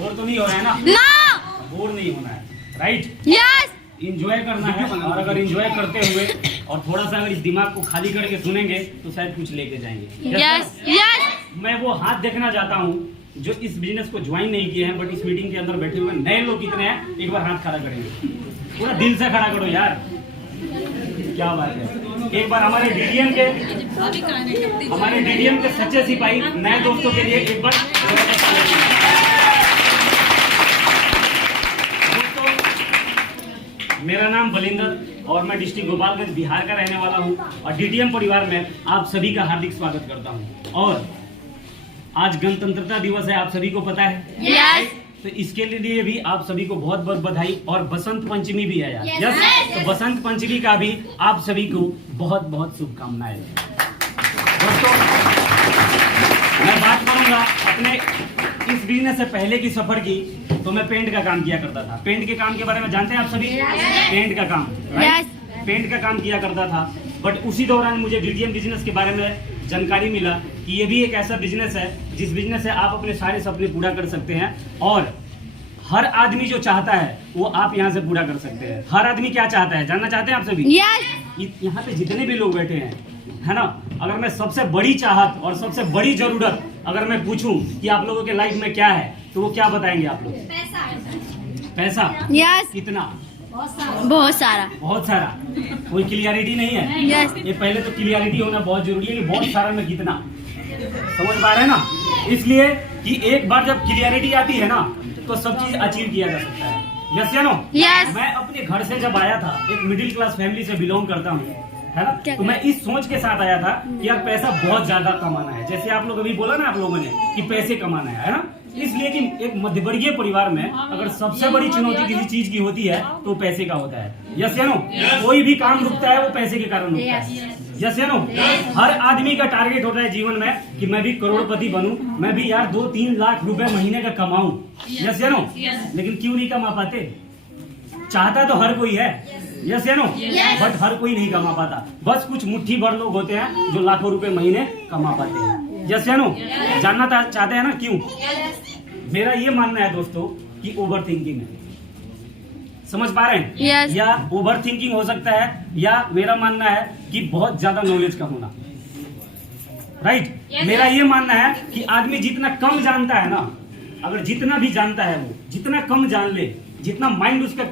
Bore तो नहीं हो रहा है ना? बोर नहीं होना है, राइट? यस। इंजॉय करना है, और अगर इंजॉय करते हुए और थोड़ा सा अगर इस दिमाग को खाली करके सुनेंगे तो शायद कुछ लेके जाएंगे। Yes yes. मैं वो हाथ देखना चाहता हूँ जो इस बिजनेस को ज्वाइन नहीं किए हैं बट इस मीटिंग के अंदर बैठे हुए नए लोग कितने हैं, एक बार हाथ खड़ा करेंगे। पूरा दिल से खड़ा करो यार, क्या बात है। एक बार हमारे डीडीएम के सच्चे सिपाही नए दोस्तों के लिए एक बार दोस्तों, मेरा नाम बलिंदर और मैं डिस्ट्रिक्ट गोपालगंज बिहार का रहने वाला हूं और डीडीएम परिवार में आप सभी का हार्दिक स्वागत करता हूं। और आज गणतंत्रता दिवस है, आप सभी को पता है। यस। तो इसके लिए भी आप सभी को बहुत बहुत बधाई, और बसंत पंचमी भी है यार। यस। तो बसंत पंचमी का भी आप सभी को बहुत बहुत शुभकामनाएं। दोस्तों, मैं बात करूंगा अपने इस बिजनेस से पहले की सफर की, तो मैं पेंट का काम किया करता था। पेंट के काम के बारे में जानते हैं आप सभी? पेंट का काम, राइट? पेंट का काम किया करता था, बट उसी दौरान मुझे डीडीएम बिजनेस के बारे में जानकारी मिला कि ये भी एक ऐसा बिजनेस है जिस बिजनेस से आप अपने सारे सपने पूरा कर सकते हैं, और हर आदमी जो चाहता है वो आप यहाँ से पूरा कर सकते हैं। हर आदमी क्या चाहता है जानना चाहते हैं आप सभी? यस। यहाँ पे जितने भी लोग बैठे हैं, है ना, अगर मैं सबसे बड़ी चाहत और सबसे बड़ी जरूरत अगर मैं पूछूं कि आप लोगों के लाइफ में क्या है, तो वो क्या बताएंगे आप लोग? पैसा। यस। कितना? बहुत सारा। बहुत सारा। कोई क्लियरिटी नहीं है? यस। ये पहले तो क्लियरिटी होना बहुत जरूरी है कि बहुत सारा में कितना, समझ पा रहे हैं ना? इसलिए कि एक बार जब क्लियरिटी आती है ना तो सब चीज अचीव किया जा सकता है। यस या नो? यस। मैं अपने घर से जब आया था, एक मिडिल क्लास फैमिली से बिलोंग करता हूँ, है ना, तो मैं इस सोच के साथ आया था कि यार पैसा बहुत ज्यादा कमाना है। जैसे आप लोग अभी बोला ना आप लोगों ने कि पैसे कमाना है ना, इसलिए कि एक मध्यवर्गीय परिवार में अगर सबसे बड़ी चुनौती किसी चीज की होती है तो पैसे का होता है। यस या नो? कोई भी काम रुकता है वो पैसे के कारण रुकता है। यस या नो? हर आदमी का टारगेट होता है जीवन में कि मैं भी करोड़पति बनूं, मैं भी यार 2-3 लाख रुपए महीने का कमाऊं। यस या नो? लेकिन क्यों नहीं कमा पाते? चाहता तो हर कोई है, यस या नो? बट हर कोई नहीं कमा पाता। बस कुछ मुट्ठी भर लोग होते हैं जो लाखों रुपए महीने कमा पाते हैं। यस या नो? जानना चाहते हैं ना क्यों? मेरा ये मानना है दोस्तों कि ओवर थिंकिंग है। समझ पा रहे हैं? Yes. या ओवर थिंकिंग हो सकता है, या मेरा मानना है कि बहुत ज्यादा नॉलेज का होना, राइट? मेरा ये मानना है कि आदमी जितना कम जानता है ना, अगर जितना भी जानता है वो जितना कम जान ले, जितना माइंड उसका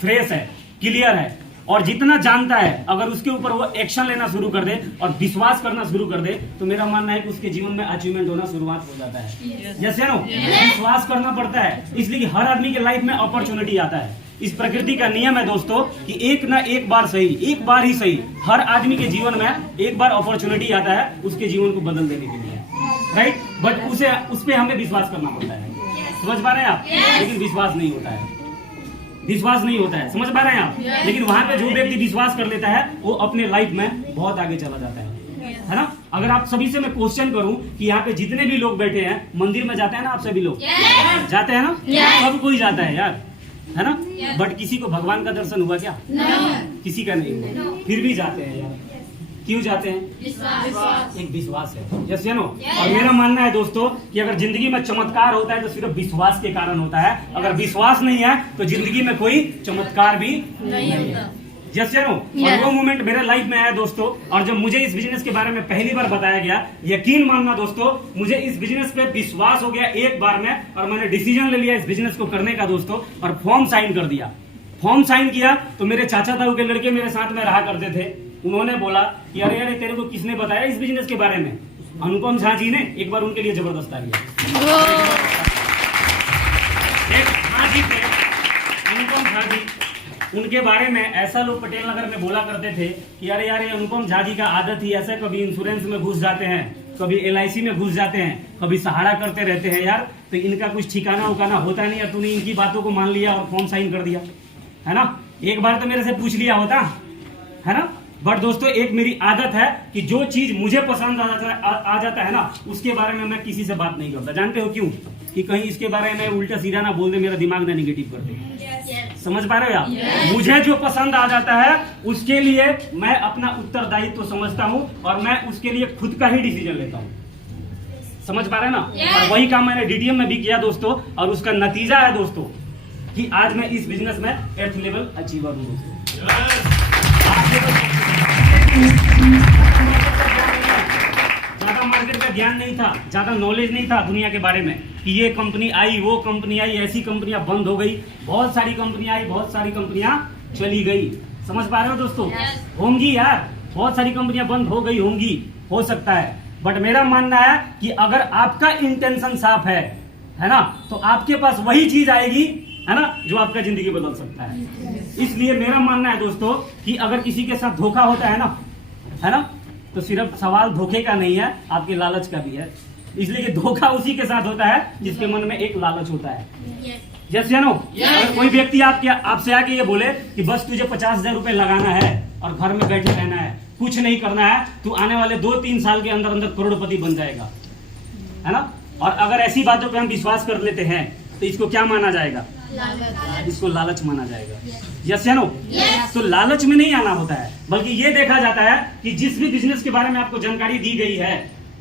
फ्रेश है, क्लियर है, और जितना जानता है अगर उसके ऊपर वो एक्शन लेना शुरू कर दे और विश्वास करना शुरू कर दे, तो मेरा मानना है कि उसके जीवन में अचीवमेंट होना शुरुआत हो जाता है। यस या नो? विश्वास करना पड़ता है, इसलिए कि हर आदमी के लाइफ में अपॉर्चुनिटी आता है। इस प्रकृति का नियम है दोस्तों कि एक ना एक बार सही, एक बार ही सही, हर आदमी के जीवन में एक बार अपॉर्चुनिटी आता है उसके जीवन को बदल देने के लिए, राइट? बट उस पर हमें विश्वास करना पड़ता है। समझ पा रहे हैं आप? लेकिन विश्वास नहीं होता है, विश्वास नहीं होता है। समझ पा रहे हैं आप? लेकिन वहां पे जो व्यक्ति विश्वास कर लेता है वो अपने लाइफ में बहुत आगे चला जाता है ना? अगर आप सभी से मैं क्वेश्चन करूं कि यहाँ पे जितने भी लोग बैठे हैं, मंदिर में जाते हैं ना आप सभी लोग? जाते हैं ना? सब कोई जाता है यार, है ना? बट किसी को भगवान का दर्शन हुआ क्या? किसी का नहीं हुआ, फिर भी जाते हैं यार। क्यों जाते हैं? एक विश्वास है। यस या नो? और मेरा मानना है दोस्तों कि अगर जिंदगी में चमत्कार होता है तो सिर्फ विश्वास के कारण होता है। अगर विश्वास नहीं है तो जिंदगी में कोई चमत्कार भी नहीं है। यस या नो? और वो मोमेंट मेरे लाइफ में आया दोस्तों, और जब मुझे इस बिजनेस के बारे में पहली बार बताया गया, यकीन मानना दोस्तों, मुझे इस बिजनेस पे विश्वास हो गया एक बार में, और मैंने डिसीजन ले लिया इस बिजनेस को करने का दोस्तों, और फॉर्म साइन कर दिया। फॉर्म साइन किया तो मेरे चाचा ताऊ के लड़के मेरे साथ में रहा करते थे, उन्होंने बोला कि अरे अरे तेरे को किसने बताया इस बिजनेस के बारे में? अनुपम झा जी ने। एक बार उनके लिए जबरदस्त तालियां। एक झा जी थे, अनुपम झा जी, उनके बारे में ऐसा लोग पटेल नगर में बोला करते थे कि अरे यार ये अनुपम झा जी का आदत ही ऐसा, कभी इंश्योरेंस में घुस जाते हैं, कभी LIC में घुस जाते हैं, कभी सहारा करते रहते हैं यार, तो इनका कुछ ठिकाना उकाना होता नहीं है। तूने इनकी बातों को मान लिया और फॉर्म साइन कर दिया, है ना? एक बार तो मेरे से पूछ लिया होता, है ना? बट दोस्तों एक मेरी आदत है कि जो चीज मुझे पसंद आ जाता है ना, उसके बारे में मैं किसी से बात नहीं करता। जानते हो क्यों? कि कहीं इसके बारे में उल्टा सीधा ना बोल दे, मेरा दिमाग ना निगेटिव कर दे। समझ पा रहे हो आप? मुझे जो पसंद आ जाता है उसके लिए मैं अपना उत्तरदायित्व समझता हूँ और मैं उसके लिए खुद का ही डिसीजन लेता हूँ। समझ पा रहे हैं ना? और वही काम मैंने DTM में भी किया दोस्तों, और उसका नतीजा है दोस्तों कि आज मैं इस बिजनेस में 8th लेवल अचीवर हूँ दोस्तों। ज्यादा मार्केट का ज्ञान नहीं था, ज्यादा नॉलेज नहीं था दुनिया के बारे में कि ये कंपनी आई, वो कंपनी आई, ऐसी कंपनियां बंद हो गई, बहुत सारी कंपनियां आई, बहुत सारी कंपनियां चली गई। समझ पा रहे हो दोस्तों? होंगी यार, बहुत सारी कंपनियां बंद हो गई होंगी, हो सकता है, बट मेरा मानना है कि अगर आपका इंटेंशन साफ है ना, तो आपके पास वही चीज आएगी, है ना, जो आपका जिंदगी बदल सकता है। इसलिए मेरा मानना है दोस्तों कि अगर किसी के साथ धोखा होता है ना, तो सिर्फ सवाल धोखे का नहीं है, आपके लालच का भी है। इसलिए कि धोखा उसी के साथ होता है जिसके मन में एक लालच होता है। यस या नो? अगर कोई व्यक्ति आपसे आके ये बोले कि बस तुझे 50,000 रुपए लगाना है और घर में बैठे रहना है, कुछ नहीं करना है, तू आने वाले 2-3 साल के अंदर अंदर करोड़पति बन जाएगा, है ना? और अगर ऐसी बातों पे हम विश्वास कर लेते हैं तो इसको क्या माना जाएगा? इसको लालच माना जाएगा। यस या नो? तो लालच में नहीं आना होता है, बल्कि ये देखा जाता है कि जिस भी बिजनेस के बारे में आपको जानकारी दी गई है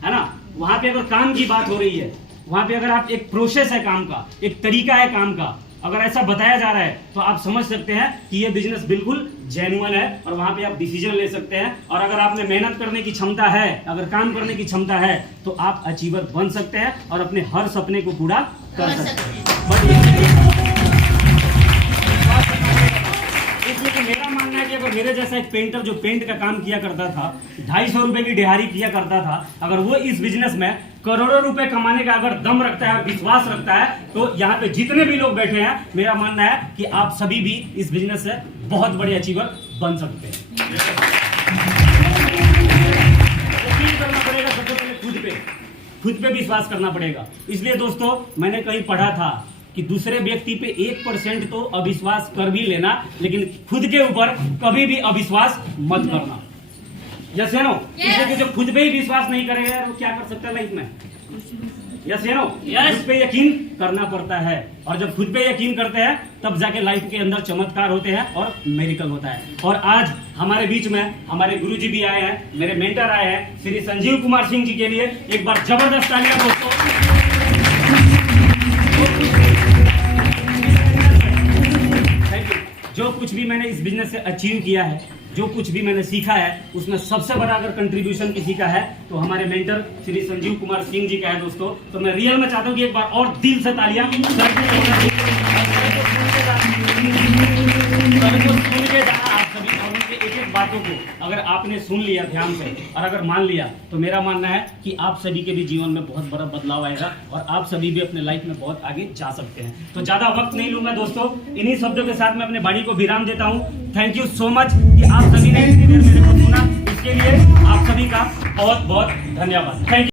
ना, वहां पे अगर काम की बात हो रही है, वहां पे अगर आप एक प्रोसेस है काम का, एक तरीका है काम का, अगर ऐसा बताया जा रहा है तो आप समझ सकते हैं कि ये बिजनेस बिल्कुल जेन्युइन है, और वहां पे आप डिसीजन ले सकते हैं। और अगर आपने मेहनत करने की क्षमता है, अगर काम करने की क्षमता है, तो आप अचीवर बन सकते हैं और अपने हर सपने को पूरा कर सकते हैं। इसलिए मेरा मानना है कि अगर मेरे जैसा एक पेंटर जो पेंट का काम किया करता था, 250 रुपए की दिहाड़ी किया करता था, अगर वो इस बिजनेस में करोड़ों रुपए कमाने का अगर दम रखता है, विश्वास रखता है, तो यहाँ पे जितने भी लोग बैठे हैं, मेरा मानना है कि आप सभी भी इस बिजनेस से बहुत बड़े अचीवर बन सकते हैं। यकीन करना पड़ेगा सबसे पहले खुद पे विश्वास करना पड़ेगा। इसलिए दोस्तों मैंने कहीं पढ़ा था कि दूसरे व्यक्ति पे 1% तो अविश्वास कर भी लेना, लेकिन खुद के ऊपर कभी भी अविश्वास मत करना। यस या नो? इसलिए कि जो खुद पे ही विश्वास नहीं करेगा वो क्या कर सकता है लाइफ में? यस या नो? खुद पे यकीन करना पड़ता है, और जब खुद पे यकीन करते हैं तब जाके लाइफ के अंदर चमत्कार होते हैं और मेरिकल होता है। और आज हमारे बीच में हमारे गुरुजी भी आए हैं, मेरे मेंटर आए हैं, श्री संजीव कुमार सिंह जी के लिए एक बार जबरदस्त तालियां दोस्तों। जो कुछ भी मैंने इस बिजनेस से अचीव किया है, जो कुछ भी मैंने सीखा है, उसमें सबसे बड़ा अगर कंट्रीब्यूशन किसी का है तो हमारे मेंटर श्री संजीव कुमार सिंह जी का है दोस्तों। तो मैं रियल में चाहता हूँ कि एक बार और दिल से तालियां आप सभी, और उनके एक बातों को अगर आपने सुन लिया ध्यान से और अगर मान लिया, तो मेरा मानना है कि आप सभी के भी जीवन में बहुत बड़ा बदलाव आएगा और आप सभी भी अपने लाइफ में बहुत आगे जा सकते हैं। तो ज्यादा वक्त नहीं लूंगा दोस्तों, इन्हीं शब्दों के साथ मैं अपने वाणी को विराम देता हूँ। थैंक यू सो मच कि आप सभी ने इतनी देर मेरे को सुना, इसके लिए आप सभी का बहुत बहुत धन्यवाद। Thank you.